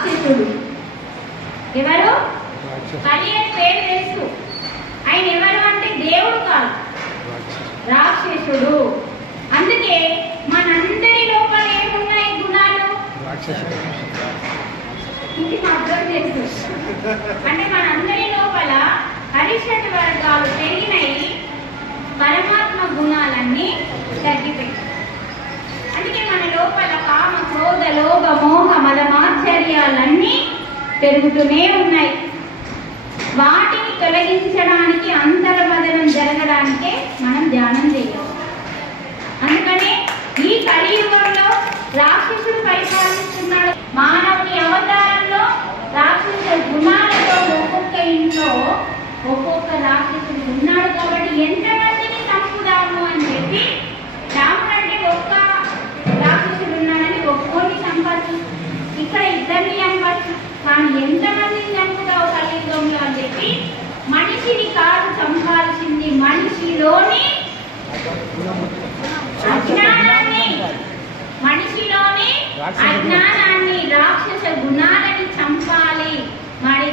రాక్షసుడు. ఎవరు? కలి అని పేరు తెలుసు. ఆయన ఎవరు అంటే దేవుడు కాదు, రాక్షసుడు. అందుకే మనందరి లోపల ఏమున్నాయి గుణాలు? ఇది అర్థం చేస్తూ అంటే మనందరి లోపల అరిషడ్ వర్గాలు పెరిగినాయి, పరమాత్మ గుణాలన్నీ తగ్గిపోయి. అందుకే మన లోపల కామ క్రోధ లోభ మోహ మదమాశ్చర్యాలన్నీ పెరుగుతూనే ఉన్నాయి. వాటిని తొలగించడానికి అంతర్మదనం జరగడానికే మనం ధ్యానం చేయాలి. అందుకనే ఈ కలియుగంలో రాక్షసుడు పరిపాలిస్తున్నాడు. మానవుని అవతారంలో రాక్షస గుణాలతో ఒక్కొక్క ఇంట్లో ఒక్కొక్క రాక్షసుడు ఉన్నాడు. కాబట్టి ఎంతమందిని చంపుదాము అని చెప్పి రాముడు అంటే ఒక్క రాక్షసుడు ఉన్నాడని ఒక్కోని చంపచ్చు, ఇక్కడ ఇద్దరిని చంపచ్చు. కానీ ఎంతమందిని చంపుతావు కలియుగంలో అని చెప్పి మనిషిని కాదు చంపాల్సింది, మనిషిలోని అజ్ఞానాన్ని, మనిషిలోని అజ్ఞానాన్ని, రాక్షస గుణాలని చంపాలి. మరి